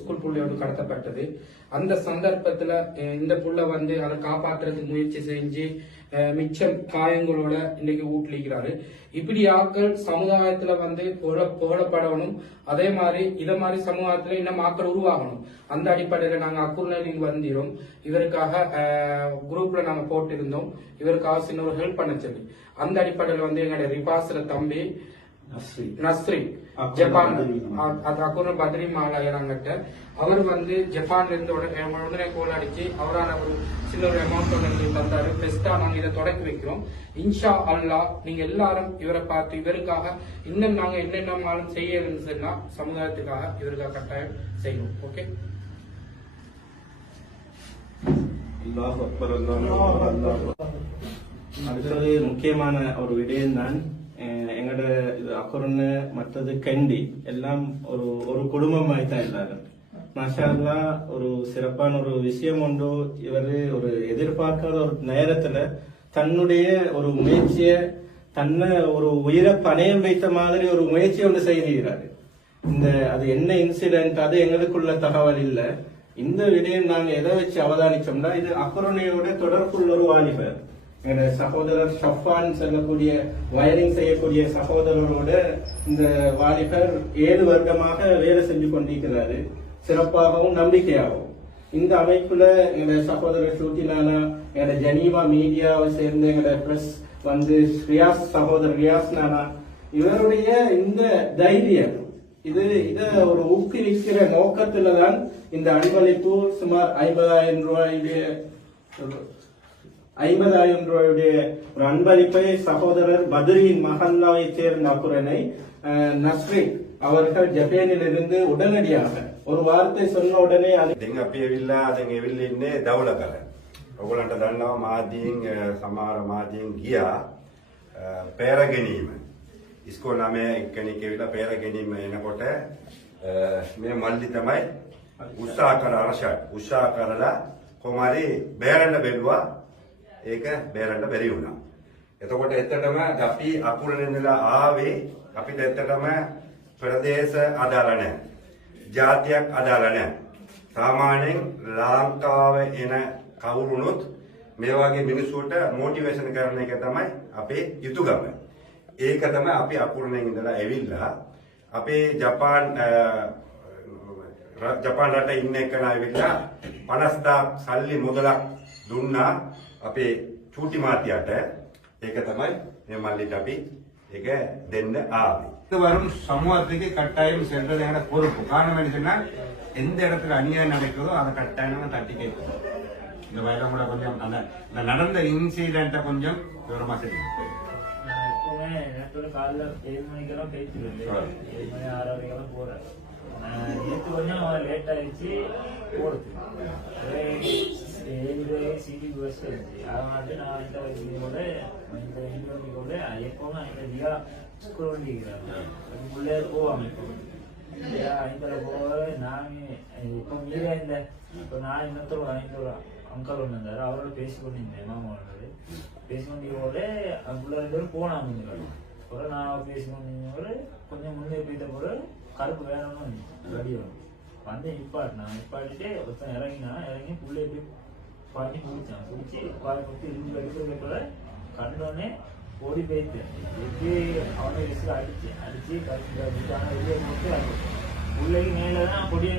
School புள்ளையோடு கடத்தப்பட்டது. அந்த சந்தர்ப்பத்துல இந்த புள்ள அதை காப்பாற்றுறதுக்கு முயற்சி செஞ்சு மிச்சம் காயங்களோட இன்னைக்கு ஊட்டிக்கிறாரு. இப்படி ஆக்கள் சமுதாயத்துல புகழப்படணும். அதே மாதிரி இத மாதிரி சமுதாயத்துல இன்னும் ஆக்கள் உருவாகணும். அந்த அடிப்படையில நாங்க அக்குர்நலில் வந்திரோம். இவருக்காக குரூப்ல நாங்க போட்டிருந்தோம். இவருக்காக சின்ன ஒரு ஹெல்ப் பண்ண சொல்லி அந்த அடிப்படையில எங்களுடைய ரிபாஸ்ல தம்பி நஸ்ரி ஜப்பான் அக்குர்ன பத்ரி மாலாயராங்கிட்ட அவர் ஜப்பான்ல இருந்து உடனே கோல் அடிச்சு அவரான ஒரு சின்ன ஒரு அமௌண்ட் ஒன்று தந்தாரு. பெஸ்டா நாங்க இதை தொடக்கி வைக்கிறோம். இன்ஷா அல்லா நீங்க எல்லாரும் இவரை பார்த்து இவருக்காக இன்னும் நாங்க என்னென்ன செய்யணும்னு சமுதாயத்துக்காக இவருக்காக கட்டாயம் செய்யணும். ஓகே, அடுத்தது முக்கியமான ஒரு விடயம் தான் எங்கட அக்குர்னு மற்றது கண்டி எல்லாம் ஒரு குடும்பம் மாதிரி தான் எல்லாரும். மாஷா அல்லாஹ் ஒரு சிறப்பான ஒரு விஷயம் உண்டு. இவரு ஒரு எதிர்பார்க்காத ஒரு நேரத்துல தன்னுடைய ஒரு முயற்சிய தன்னை ஒரு உயிரை பணயம் வைத்த மாதிரி ஒரு முயற்சி ஒன்று செய்கிறாரு. அது என்ன இன்சிடென்ட் அது எங்களுக்குள்ள தகவல் இல்ல. இந்த விடயம் நாங்க எதை வச்சு அவதானிச்சோம்னா இது அக்குர்னையோட தொடர்புள்ள ஒரு வாலிபர் எங்க சகோதரர் ஷஃபான் சொல்லக்கூடிய வயரிங் செய்யக்கூடிய சகோதரரோட இந்த வாலிபர் 7 வருடமாக வேலை செஞ்சு கொண்டிருக்கிறாரு. சிறப்பாகவும் நம்பிக்கையாகவும் இந்த அமைப்புல எங்க சகோதரர் ஷூட்டினானா எங்க ஜனீவா மீடியாவை சேர்ந்த எங்க பிரஸ் ரியாஸ் சகோதரர் ரியாஸ் நானா இவருடைய இந்த தைரியம் இத ஒரு ஊக்குவிக்கிற நோக்கத்துலதான் இந்த அன்பளிப்பு சுமார் 50,000 ரூபாயுடைய ஒரு அன்பளிப்பை சகோதரர் பத்ரியின் மஹல்லாவை சேர்ந்த அக்குரனை நஸ்ரி அவர்கள் ஜப்பானில் இருந்து உடனடியாக ஒரு வார்த்தை சொன்ன உடனே දවල ඔගොල්ලන්ට දන්නවා මාධ්‍යයෙන් සමහර මාධ්‍යයෙන් ගියා පෙර ගැනීම ඉස්කෝල 9 එක්කෙනෙක් ඇවිල්ලා පෙර ගැනීම එනකොට මේ මල්ලි තමයි උත්සාහ කරලා කොමාරි බේරන්න බැලුවා. ඒක බේරන්න බැරි වුණා. එතකොට ඇත්තටම අපි අකුලෙන් ඉඳලා ආවේ අපිට ඇත්තටම ප්‍රදේශ අදාළ නැහැ. ජාතියක් අදාළ නැහැ. සාමාන්‍යයෙන් ලංකාවේ එන කවුරුනොත් මේ වගේ මිනිස්සුන්ට මොටිවේෂන් කරන එක තමයි අපේ යුතුයකම. ඒක තමයි අපි අකුලෙන් ඉඳලා ඇවිල්ලා අපේ ජපාන් රටේ ඉන්න එකන ඇවිල්ලා 50,000 සල්ලි මුදලක් දුන්නා අපේ චූටි මාත්‍යට. ඒක තමයි මේ මල්ලිට අපි ඒක දෙන්න ආවේ. இது வரும் சமூகத்துக்கு கட்டாயம் சென்றது என பொறுப்பு. காரணம் என்ன சொன்னா எந்த இடத்துல அநியாயம் நடக்குதோ அதை கட்டாயம் தட்டி கேட்கணும். இந்த வயலம் கூட கொஞ்சம் அந்த நடந்த இன்சிடென்ட்டை கொஞ்சம் விவரமா தெரியும். எப்பவுமே நேற்று காலைல 7 மணிக்கெல்லாம் பேச்சு 7 மணி 6 வரைக்கெல்லாம் போறேன். நேற்று கொஞ்சம் லேட் ஆயிடுச்சு போறது. சிடி பஸ் அதனால நான் இந்த கூட எப்பவுமே ஐயா ஸ்கூல் வண்டிக்கிறாங்க உள்ளே போவாங்க. ஐந்தில் போக நாங்கள் இப்போ மீறே இல்லை. இப்போ நான் இன்னொரு அங்கல் ஒன்று இருந்தார். அவரோட பேசிக்கொண்டிருந்தேன். மாமாவோட பேசிக்கொண்டிருக்கோட பிள்ளை 2 பேரும் போனாங்க. அப்புறம் நான் பேசிக்கொண்டிருந்தோட கொஞ்சம் முன்னே போயிட்ட போல கருப்பு வேணும்னு ரெடி நிப்பாட்டிட்டு ஒருத்தன் இறங்கி புள்ளை எப்படி பாட்டி குடிச்சான். குடிச்சு பால் கொடுத்து இருந்து எடுக்கிறதுக்குள்ள கண்டோடனே ஓடி போயிட்டு எப்படி அவனை விசில் அடிச்சு கருப்பு வெளியே போட்டு பிள்ளைக்கு மேலே தான் பொடியை